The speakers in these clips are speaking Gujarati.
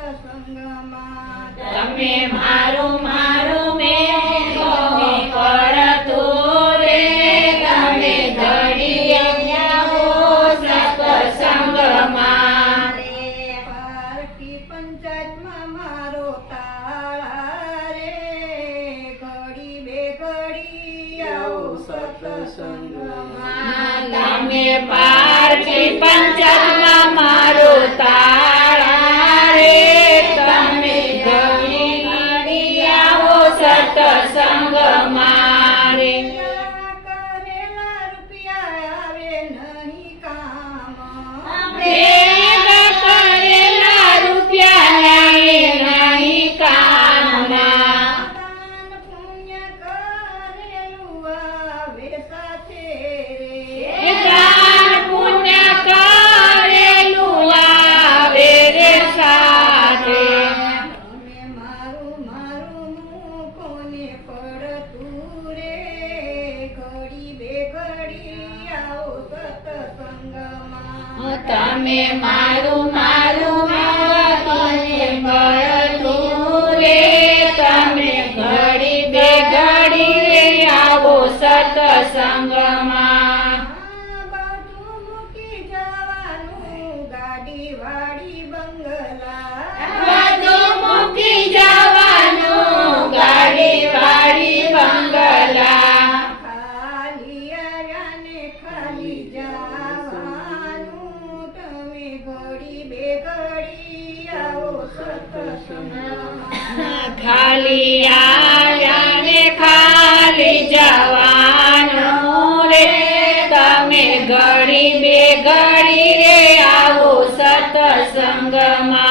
સત્સંગમાં તમે મારું મારું મેં કરતું રે તમે ઘડીએ આવો સત્સંગમાં પારકી પંચાયતમાં મારો તાળા રે ઘડી બે ઘડી આવો સત્સંગમાં તમે પારકી પંચાયતમાં મારું તાળા રે તમે ઘડી ઘડી આવો સત્સંગમાં રે કરેલા રૂપિયા આવે નહીં કામ ભેગા કરેલા રૂપિયા નહીં કામમાં દાન પુણ્ય કરેલું આવે સાથે રે દાન પુણ્ય કરેલું આવે રે સાથે તમે મારું મારું કોને પડતું રે ઘડી બે ઘડી આવો સત્સંગમાં તમે મારું મારું કોને મળતું રે તમે ઘડી બે ઘડી આવો સત્સંગમાં બધું મૂકી જવાનું ગાડી વાડી બંગલા બધું મૂકી જવાનું ગાડી વાડી બંગલા ખાલી આયાને ખાલી જવાનું તમે ઘડી બે ઘડી આવો સત્સંગમાં ખાલી આયા ને ખાલી જવાનું રે તમે ઘડી બે ઘડી રે આવો સત્સંગમાં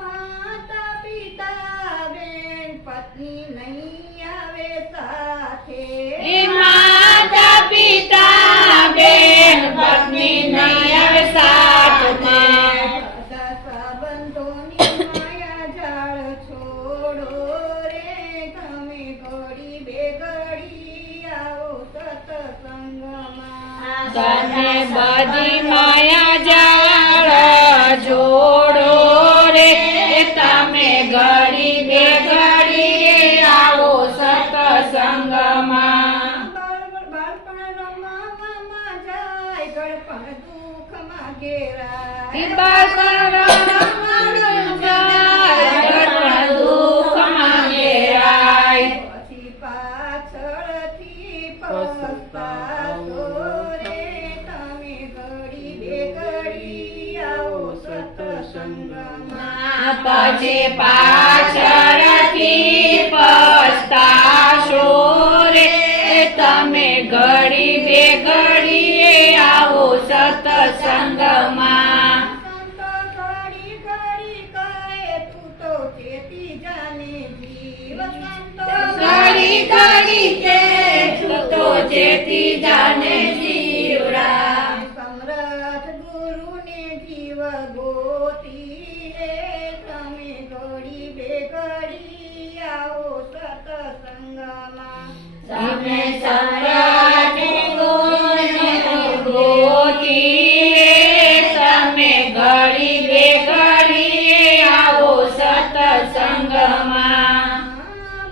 માતા પિતા બેન પત્ની નહીં આવે સાથે એ માતા પિતા બેન પત્ની નહીં આવે સાથમાં બધા સંબંધોની માયા જાળ છોડો રે તમે ઘડી બે ઘડી આવો સત્સંગમાં તમે બધી માયા જાળ જોડો રે તમે ઘડી બે ઘડી આવો સત્સંગમાં બાળપણ રમવામાં જાય ગળપણ દુઃખમાં ઘેરાય બાળપણ દુઃખમાં ઘેરાય પછી પાછળથી પસ્તાશો રે તમે ઘડી બે ઘડી આવો સત્સંગમાં પછી પાછળથી પસ્તાશો રે તમે ઘડી બે ઘડી આવો સત્સંગમાં સંતો ઘડી ઘડી કહે તું તો ચેતી જાને જીવ સંતો ઘડી ઘડી કે તું તો જેતી જાને જીવડા સમરથ ગુરુને જીવ ગોતી રે તમે ઘડી બે ઘડી આવો સત્સંગમાં તમે સમ્રાટ ગુરુને ગોતી તમે ઘડી બે ઘડી આવો સત્સંગમાં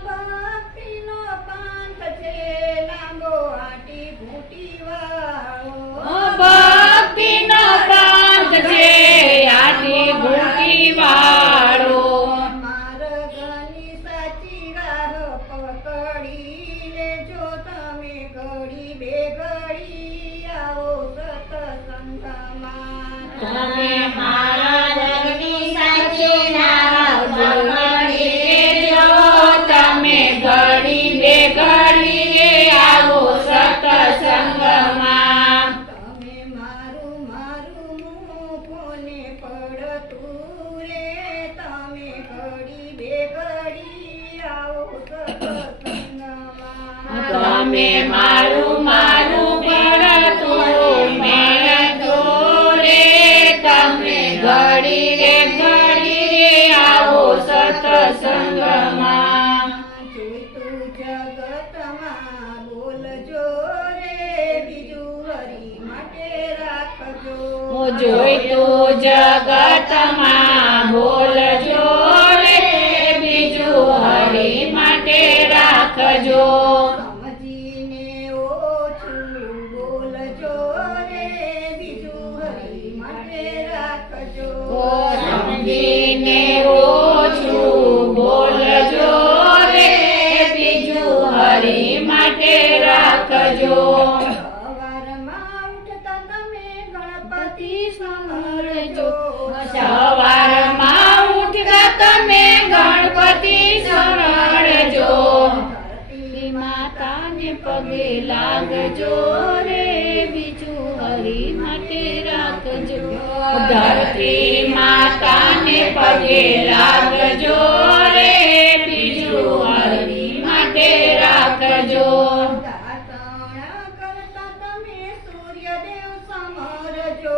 ભક્તિનો પાંથ છે લાંબો આટી ઘૂંટી વાળો ભક્તિનો પાંથ છે આટી ઘૂંટી વાળો માર્ગની સાચી રાહ પકડી લેજો તમે ઘડી બે ઘડી આવો સત્સંગમાં તમે મારા જગની સાચી રાહ પકડી જો તમે ઘડી બે ઘડી આવો સત્સંગમાં તમે મારું મારું કોને પડતું રે તમે ઘડી બે ઘડી આવો સત્સંગમાં તમે મારું મારું પડતું મેળતો રે તમે ઘડી રે ઘડી આવો સત્સંગમાં જોઈતું જગતમાં બોલજો રે બીજું હરી માટે રાખજો જોઈતું જગતમાં બોલ સમજીને ઓછું બોલજો રે, બીજું હરી માટે રાખજો. સવારમાં ઉઠતા તમે ગણપતિ સ્મરજો. સવારમાં ઉઠતા તમે ગણપતિ સ્મરણજો. ધરતી માતાને પગે લાગજો રે, બીજું હરી માટે રાખજો. ધરતી માતાને પગે લાગજો રે, બીજું હરી માટે રાખજો. દાતણ કરતા તમે સૂર્યદેવ સમરજો.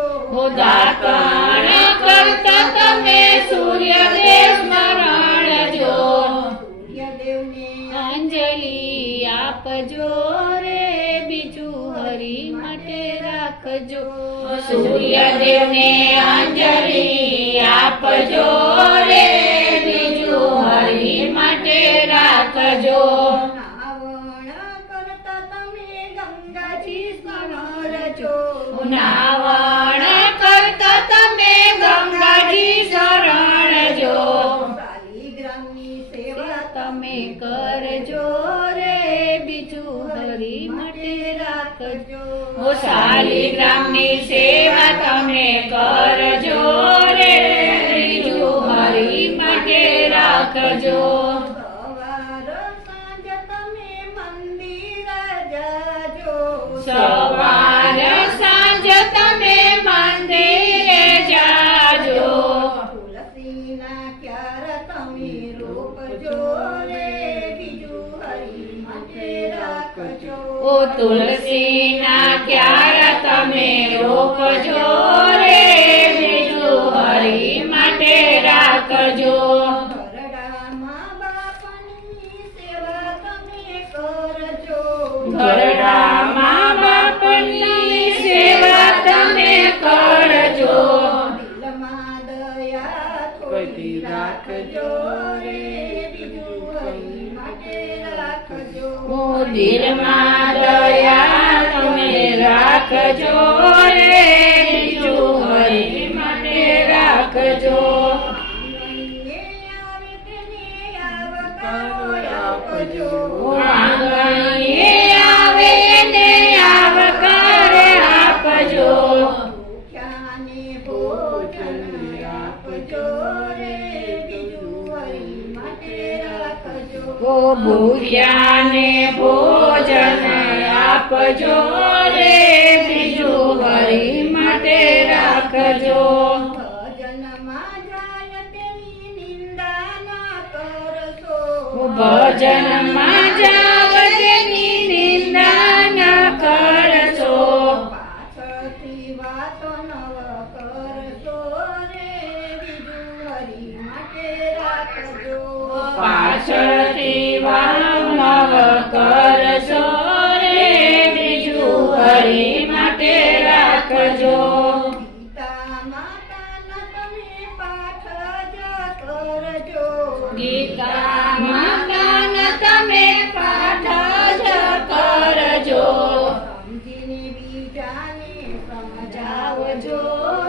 દાતણ કરતા તમે સૂર્યદેવ સ્મરણજો. સૂર્યદેવને અંજલિ આપજો રે, બીજું હરી માટે રાખજો. સૂર્યદેવને અંજલિ આપજો રે, બીજું હરી માટે રાખજો. નાવણ કરતા તમે ગંગાજી સમરજો. નાવણ કરતા તમે ગંગાજી શરણજો. શાલિગ્રામની સેવા તમે કરજો રે, બીજું હરી માટે રાખજો. શાલિગ્રામની સેવા તમે કરજો રે, બીજું હરી માટે રાખજો. સવાર સાંજ તમે મંદિર જાજો. સવાર સાંજ તમે મંદિરે જાજો. તુલસીના ક્યાર તમે રોપજો રે, બીજું હરી માટે રાખજો. તુલસીના ક્યાર તમે રોપજો રે, બીજું હરી માટે રાખજો. ઘરડામાં બાપની સેવા તમે કરજો. ઘરડામાં બાપની સેવા તમે કરજો. દિલમાં દયા થોડી રાખજો રે, બીજું હરી માટે રાખજો. દિલમાં દયા તમે રાખજો રે, બીજું હરી માટે રાખજો. આંગણીએ આવે તેને આવકારો આપજો. આંગણીએ આવે ને આવકાર આપજો. ભૂખ્યાને ભોજન આપજો રે, બીજું હરી માટે રાખજો. ભૂખ્યાને ભોજન આપજો રે, બીજું હરી માટે રાખજો. ભજનમાં જાય તેની નિંદા ના કરશો. ભજનમાં જાવ તેની નિંદા ન કરશો. પાછળથી વાતો નવ કરશો રે, બીજું હરી માટે રાખજો. પાછળથી વાવ કરશો રે, બીજું હરી માટે રાખજો. ગીતા માતાના તમે પાઠ જ કરજો. ગીતા માતાના તમે પાઠ જ કરજો. સમજીને બીજાને સમજાવજો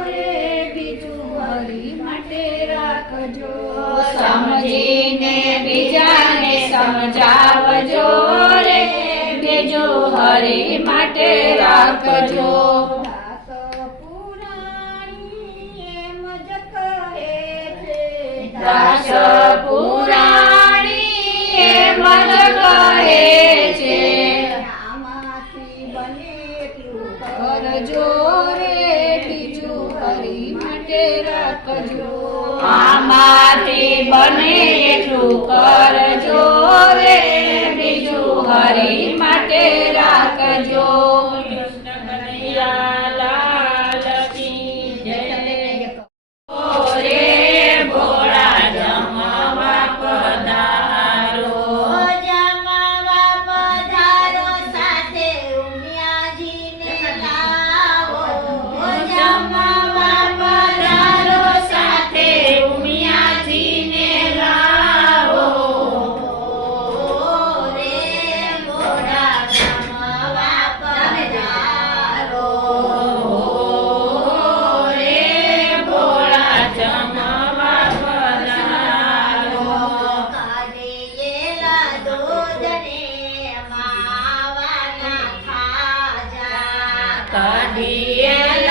રે, બીજું હરી માટે રાખજો. સમજીને બીજાને સમજાવજો રે, બીજું હરી માટે રાખજો. દાસ પુરાણી એમ જ કહે છે. દાસ પુરાણી એમ જ કહે છે. આમાંથી બને એટલું કરજો રે, બીજું હરી માટે રાખજો. આમાંથી બને એટલું કરજો રે, બીજું હરી માટે રાખજો. કૃષ્ણ કનૈયા લાલ કી જય. રે ભોળા જમવા પધારો. જમવા પધારો, સાથે ઉમિયાજીને લાવો. જમવા પધારો, સાથે ઉમિયાજીને લાવો. રે ભોળા જમવા કાઢીએ